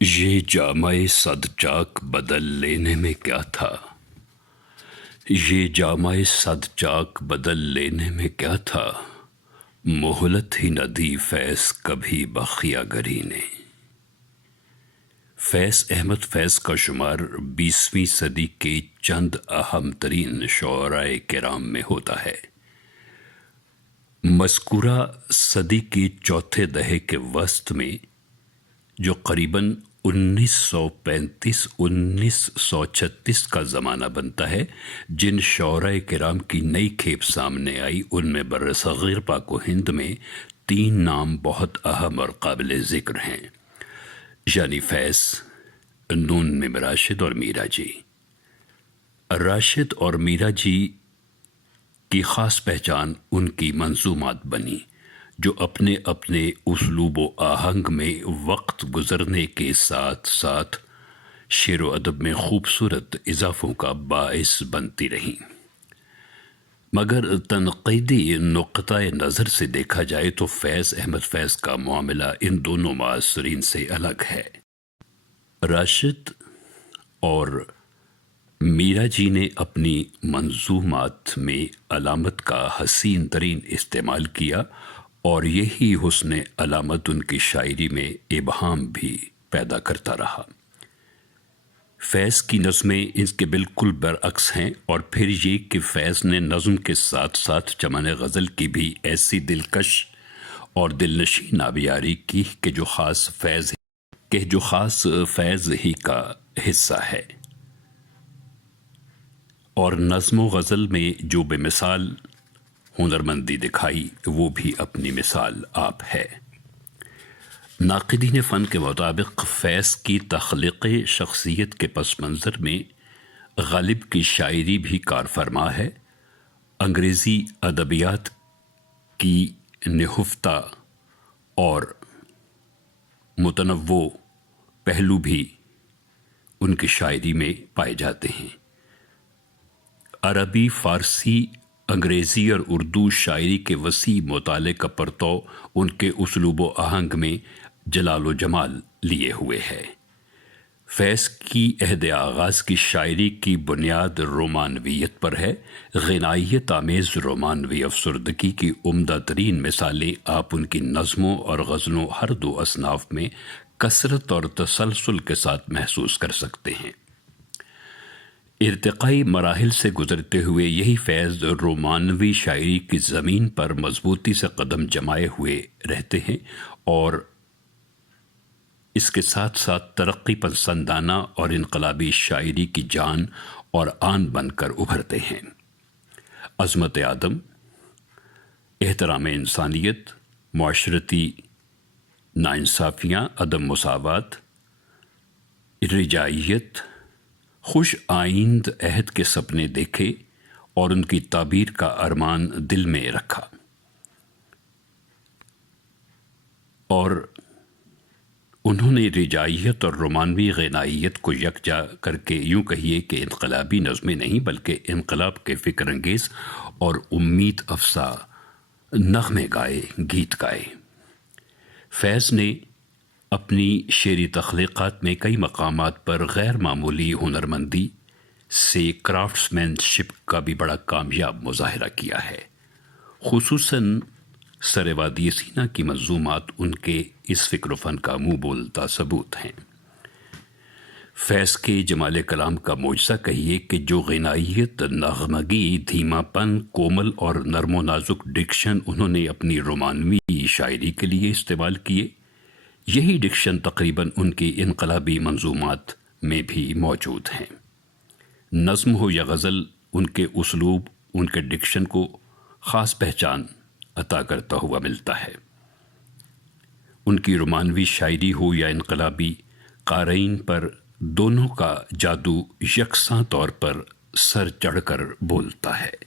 یہ جامہ صد چاک بدل لینے میں کیا تھا؟ یہ جامہ صد چاک بدل لینے میں کیا تھا؟ مہلت ہی نہ دی فیض کبھی بخیا گری نے۔ فیض احمد فیض کا شمار 20ویں صدی کے چند اہم ترین شعرائے کرام میں ہوتا ہے۔ مذکورہ صدی کے چوتھے دہے کے وسط میں، جو قریباً 1935-1936 کا زمانہ بنتا ہے، جن شعرائے کرام کی نئی کھیپ سامنے آئی، ان میں برصغیر پاک و ہند میں 3 نام بہت اہم اور قابل ذکر ہیں، یعنی فیض، نون میم راشد اور میرا جی۔ راشد اور میرا جی کی خاص پہچان ان کی منظومات بنی، جو اپنے اپنے اسلوب و آہنگ میں وقت گزرنے کے ساتھ ساتھ شعر و ادب میں خوبصورت اضافوں کا باعث بنتی رہیں۔ مگر تنقیدی نقطہ نظر سے دیکھا جائے تو فیض احمد فیض کا معاملہ ان دونوں معاصرین سے الگ ہے۔ راشد اور میرا جی نے اپنی منظومات میں علامت کا حسین ترین استعمال کیا، اور یہی حسن علامت ان کی شاعری میں ابہام بھی پیدا کرتا رہا۔ فیض کی نظمیں اس کے بالکل برعکس ہیں، اور پھر یہ کہ فیض نے نظم کے ساتھ ساتھ چمن غزل کی بھی ایسی دلکش اور دلنشین آبیاری کی کہ جو خاص فیض ہی کا حصہ ہے، اور نظم و غزل میں جو بے مثال ہنرمندی دکھائی وہ بھی اپنی مثال آپ ہے۔ ناقدین فن کے مطابق فیض کی تخلیقی شخصیت کے پس منظر میں غالب کی شاعری بھی کارفرما ہے۔ انگریزی ادبیات کی نہفتہ اور متنوع پہلو بھی ان کی شاعری میں پائے جاتے ہیں۔ عربی، فارسی، انگریزی اور اردو شاعری کے وسیع مطالعے کا پرتو ان کے اسلوب و آہنگ میں جلال و جمال لیے ہوئے ہے۔ فیض کی عہد آغاز کی شاعری کی بنیاد رومانویت پر ہے۔ غنائیت آمیز رومانوی افسردگی کی عمدہ ترین مثالیں آپ ان کی نظموں اور غزلوں ہر دو اصناف میں کثرت اور تسلسل کے ساتھ محسوس کر سکتے ہیں۔ ارتقائی مراحل سے گزرتے ہوئے یہی فیض رومانوی شاعری کی زمین پر مضبوطی سے قدم جمائے ہوئے رہتے ہیں، اور اس کے ساتھ ساتھ ترقی پسندانہ اور انقلابی شاعری کی جان اور آن بن کر ابھرتے ہیں۔ عظمت آدم، احترام انسانیت، معاشرتی ناانصافیاں، عدم مساوات، رجاعیت، خوش آئند عہد کے سپنے دیکھے اور ان کی تعبیر کا ارمان دل میں رکھا، اور انہوں نے رجاعیت اور رومانوی غنائیت کو یکجا کر کے یوں کہیے کہ انقلابی نظمیں نہیں بلکہ انقلاب کے فکر انگیز اور امید افزا نغمے گائے، گیت گائے۔ فیض نے اپنی شعری تخلیقات میں کئی مقامات پر غیر معمولی ہنرمندی سے کرافٹس مین شپ کا بھی بڑا کامیاب مظاہرہ کیا ہے۔ خصوصاً سر وادی سینا کی منظومات ان کے اس فکر و فن کا منہ بولتا ثبوت ہیں۔ فیض کے جمال کلام کا معجزہ کہیے کہ جو غنائیت، نغمگی، دھیما پن، کومل اور نرم و نازک ڈکشن انہوں نے اپنی رومانوی شاعری کے لیے استعمال کیے، یہی ڈکشن تقریباً ان کی انقلابی منظومات میں بھی موجود ہیں۔ نظم ہو یا غزل، ان کے اسلوب ان کے ڈکشن کو خاص پہچان عطا کرتا ہوا ملتا ہے۔ ان کی رومانوی شاعری ہو یا انقلابی، قارئین پر دونوں کا جادو یکساں طور پر سر چڑھ کر بولتا ہے۔